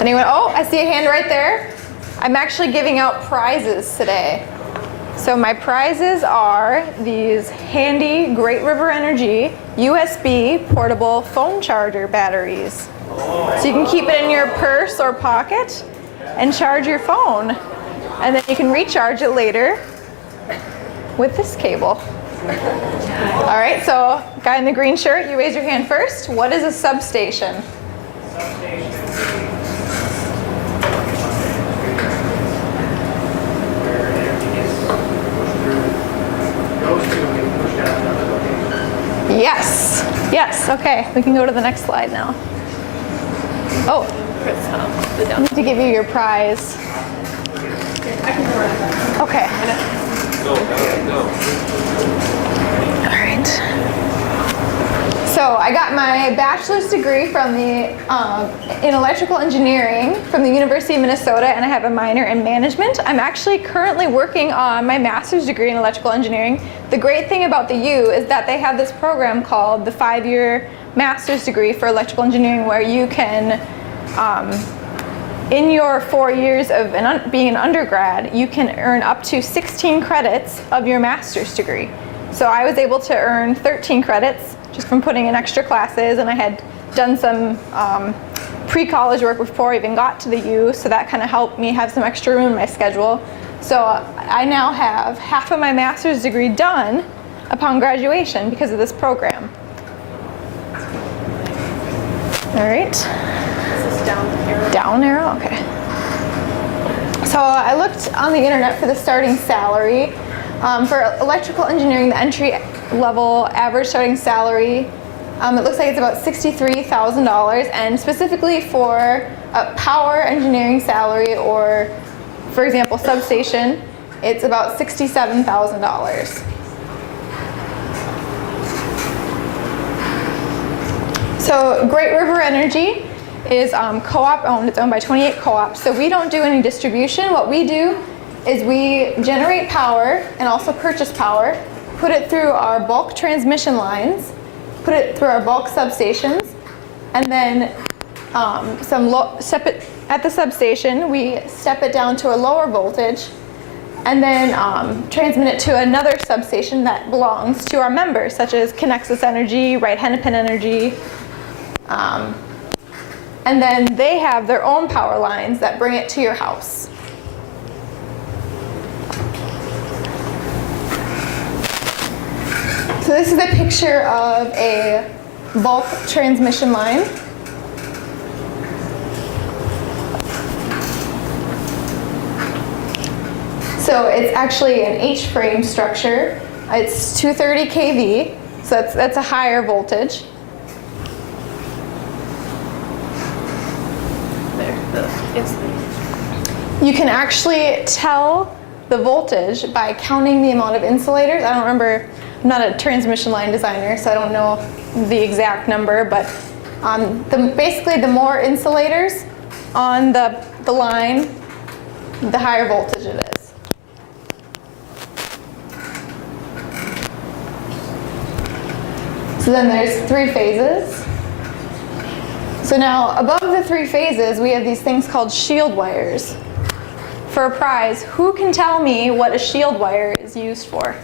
Anyone? Oh, I see a hand right there. I'm actually giving out prizes today. So my prizes are these handy Great River Energy USB portable phone charger batteries. So you can keep it in your purse or pocket and charge your phone. And then you can recharge it later with this cable. All right, so guy in the green shirt, you raise your hand first. What is a substation? Yes, yes, okay, we can go to the next slide now. Oh, I need to give you your prize. Okay. All right. So I got my bachelor's degree from in electrical engineering from the University of Minnesota, and I have a minor in management. I'm actually currently working on my master's degree in electrical engineering. The great thing about the U is that they have this program called the 5-year master's degree for electrical engineering, where you can, in your 4 years of being an undergrad, you can earn up to 16 credits of your master's degree. So I was able to earn 13 credits just from putting in extra classes, and I had done some pre-college work before I even got to the U, so that kind of helped me have some extra room in my schedule. So I now have half of my master's degree done upon graduation because of this program. All right. This is down arrow. Down arrow, okay. So I looked on the internet for the starting salary. For electrical engineering, the entry-level average starting salary, it looks like it's about $63,000, and specifically for a power engineering salary, or for example, substation, it's about $67,000. So Great River Energy is co-op owned. It's owned by 28 co-ops. So we don't do any distribution. What we do is we generate power and also purchase power, put it through our bulk transmission lines, put it through our bulk substations, and then step it at the substation. We step it down to a lower voltage, and then transmit it to another substation that belongs to our members, such as Connexus Energy, Right Hennepin Energy. And then they have their own power lines that bring it to your house. So this is a picture of a bulk transmission line. So it's actually an H-frame structure. It's 230 kV, so that's a higher voltage. You can actually tell the voltage by counting the amount of insulators. I don't remember, I'm not a transmission line designer, so I don't know the exact number, but basically the more insulators on the line, the higher voltage it is. So then there's 3 phases. So now above the 3 phases, we have these things called shield wires. For a prize, who can tell me what a shield wire is used for?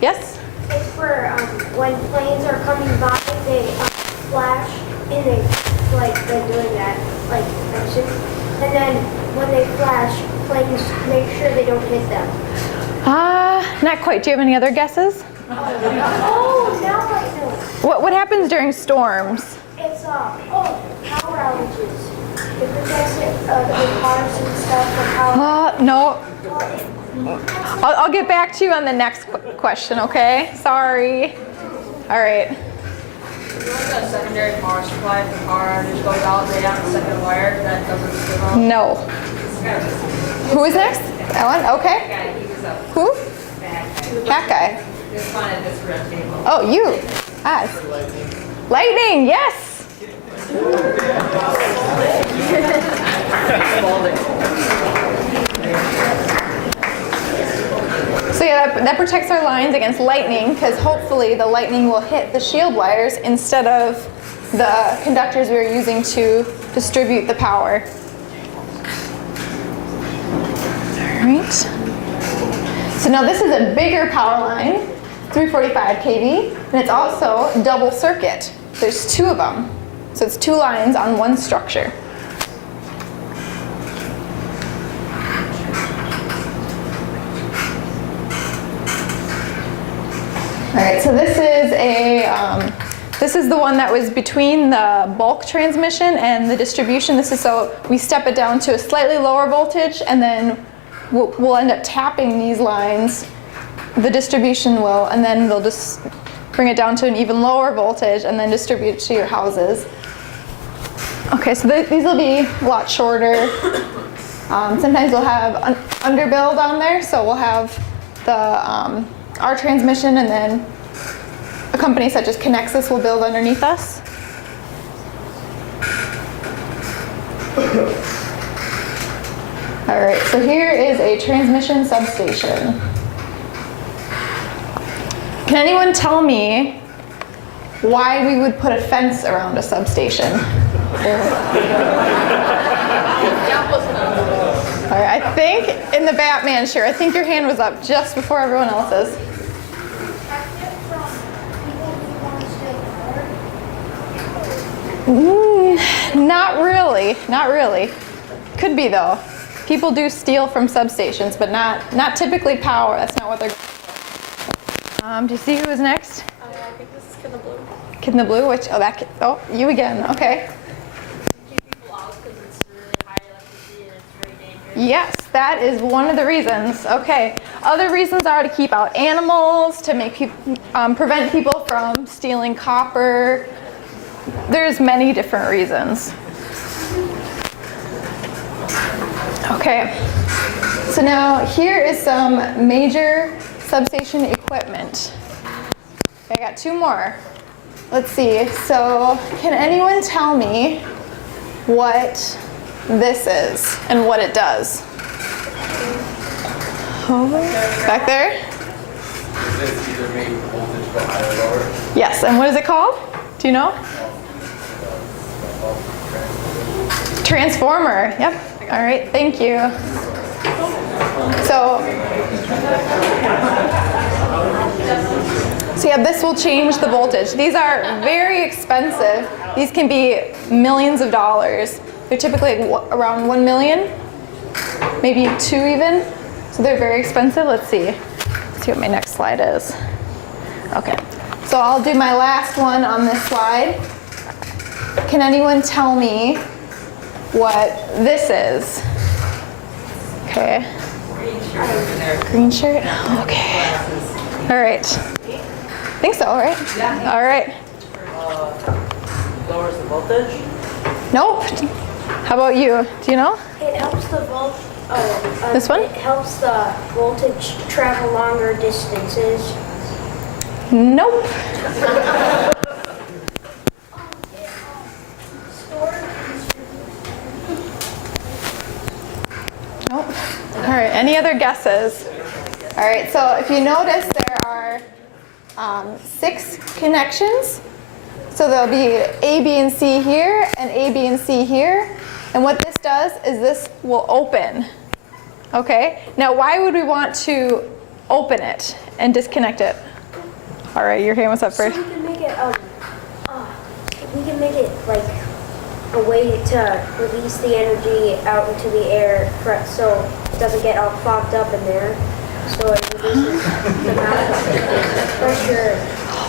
Yes? It's for when planes are coming by, they flash and they're doing that, like mentioned. And then when they flash, planes make sure they don't hit them. Not quite. Do you have any other guesses? Oh, now I know. What happens during storms? It's power outages. It protects the cars and stuff from power. No. I'll get back to you on the next question, okay? Sorry. All right. You want a secondary power supply if the power outage goes out, they have a second wire that doesn't give out? No. Who is next? Ellen? Okay. Guy, he was up. Who? That guy. That guy. This one at this red table. Oh, you. Lightning, yes. So yeah, that protects our lines against lightning, because hopefully the lightning will hit the shield wires instead of the conductors we are using to distribute the power. right. So now this is a bigger power line, 345 kV, and it's also double circuit. There's two of them. So it's two lines on one structure. All right, so this is the one that was between the bulk transmission and the distribution. This is so we step it down to a slightly lower voltage, and then we'll end up tapping these lines. The distribution will, and then they'll just bring it down to an even lower voltage and then distribute it to your houses. Okay, so these will be a lot shorter. Sometimes we'll have underbuild on there, so we'll have our transmission, and then a company such as Connexus will build underneath us. All right, so here is a transmission substation. Can anyone tell me why we would put a fence around a substation? All right, I think in the Batman shirt, I think your hand was up just before everyone else's. Not really, not really. Could be though. People do steal from substations, but not typically power. That's not what they're. Do you see who is next? I think this is Kid in the Blue. Kid in the Blue, which, oh, you again, okay. Keep people out because it's really high electricity and it's very dangerous. Yes, that is one of the reasons. Okay, other reasons are to keep out animals, to make prevent people from stealing copper. There's many different reasons. Okay, so now here is some major substation equipment. I got two more. Let's see, so can anyone tell me what this is and what it does? Oh, back there? Is this either make voltage go higher or lower? Yes, and what is it called? Do you know? Transformer, yep. All right, thank you. So yeah, this will change the voltage. These are very expensive. These can be millions of dollars. They're typically around 1 million, maybe 2 even. So they're very expensive. Let's see what my next slide is. Okay, so I'll do my last one on this slide. Can anyone tell me what this is? Okay. Green shirt? Okay. All right. I think so, right? Yeah. All right. Lowers the voltage. Nope. How about you? Do you know? It helps the This one? It helps the voltage travel longer distances. Nope. Nope. All right, any other guesses? All right, so if you notice, there are 6 connections. So there'll be A, B, and C here, and A, B, and C here. And what this does is this will open. Okay, now why would we want to open it and disconnect it? All right, your hand was up first. So we can make it like a way to release the energy out into the air so it doesn't get all clogged up in there. So it reduces the amount of pressure.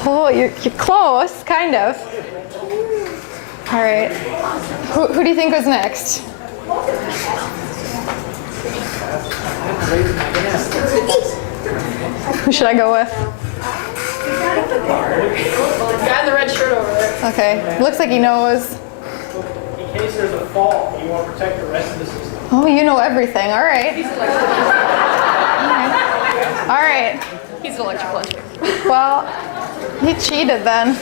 Oh, you're close, kind of. All right, who do you think was next? Who should I go with? The guy in the red shirt over there. Okay, looks like he knows. In case there's a fault, you want to protect the rest of the system. Oh, you know everything. All right. All right. He's an electrical engineer. Well, he cheated then.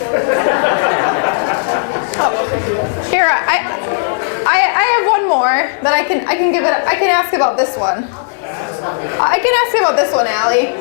Oh, here, I have one more that I can give it. I can ask about this one. I can ask about this one, Allie.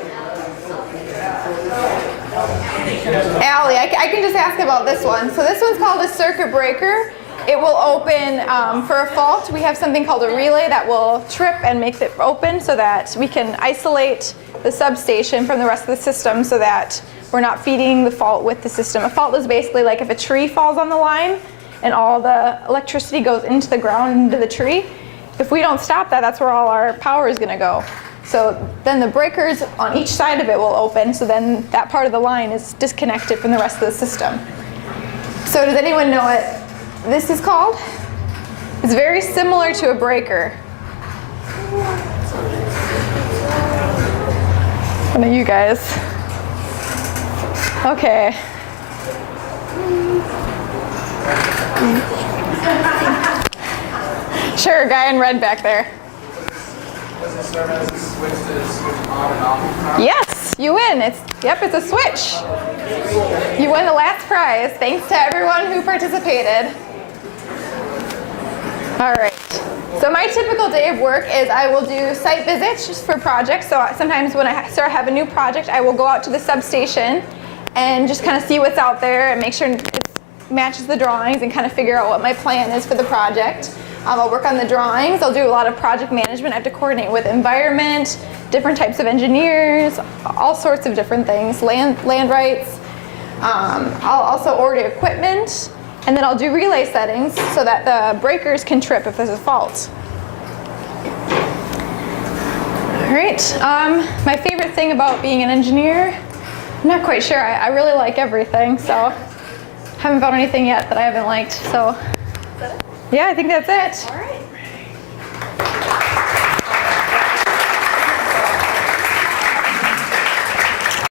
Allie, I can just ask about this one. So this one's called a circuit breaker, it will open for a fault. We have something called a relay that will trip and makes it open so that we can isolate the substation from the rest of the system so that we're not feeding the fault with the system. A fault is basically like if a tree falls on the line and all the electricity goes into the ground, into the tree. If we don't stop that, that's where all our power is gonna go. So then the breakers on each side of it will open, so then that part of the line is disconnected from the rest of the system. So does anyone know what this is called? It's very similar to a breaker. One of you guys. Okay. Sure, guy in red back there. Does it serve as a switch to switch on and off? Yes, you win. It's a switch. You won the last prize. Thanks to everyone who participated. All right. So my typical day of work is I will do site visits just for projects. So sometimes when I have a new project, I will go out to the substation and just kind of see what's out there and make sure it matches the drawings and kind of figure out what my plan is for the project. I'll work on the drawings. I'll do a lot of project management. I have to coordinate with environment, different types of engineers, all sorts of different things, land rights. I'll also order equipment, and then I'll do relay settings so that the breakers can trip if there's a fault. All right, my favorite thing about being an engineer, I'm not quite sure. I really like everything, so haven't found anything yet that I haven't liked. So, yeah, I think that's it. All right.